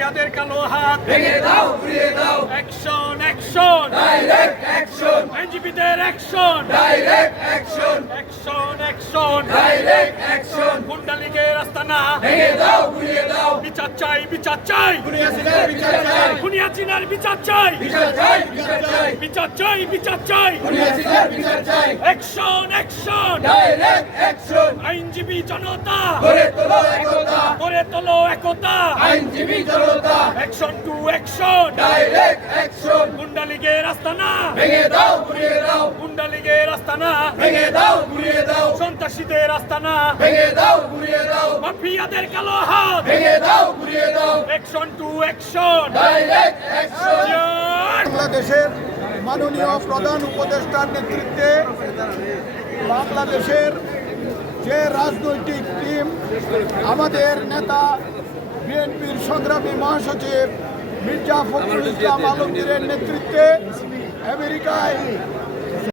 মাফিয়াদের কালো হাত ভেঙে দাও ঘুরিয়ে দাও অ্যাকশন অ্যাকশন ডাইরেক্ট অ্যাকশন আইনজীবীদের action direct action action action direct action গুন্ডা লীগের আস্তানা ভেঙে দাও ঘুরিয়ে দাও বিচার চাই বিচার চাই খুনিয়াসিনের বিচার চাই খুনিয়াচিনার বিচার চাই বিচার চাই বিচার চাই বিচার চাই বিচার চাই খুনিয়াসিনের বিচার চাই অ্যাকশন অ্যাকশন ডাইরেক্ট অ্যাকশন আইনজীবী জনতা গড়ে তোলো একতা গড়ে তোলো একতা আইনজীবী জনতা action to action direct action গুন্ডা লীগের আস্তানা ভেঙে দাও ঘুরিয়ে দাও গুন্ডা লীগের আস্তানা ভেঙে দাও ঘুরিয়ে দাও সন্ত্রাসীদের আস্তানা ভেঙে দাও ঘুরিয়ে দাও মাফিয়াদের কালো হাত ভেঙে দাও ঘুরিয়ে দাও action to action direct action বাংলাদেশের মাননীয় প্রধান উপদেষ্টার নেতৃত্বে বাংলাদেশের যে রাজনৈতিক টিম আমাদের নেতা বিএনপির সংগ্রামী মহাসচিব মির্জা ফখরুল ইসলাম আলমগীরের নেতৃত্বে আমেরিকায়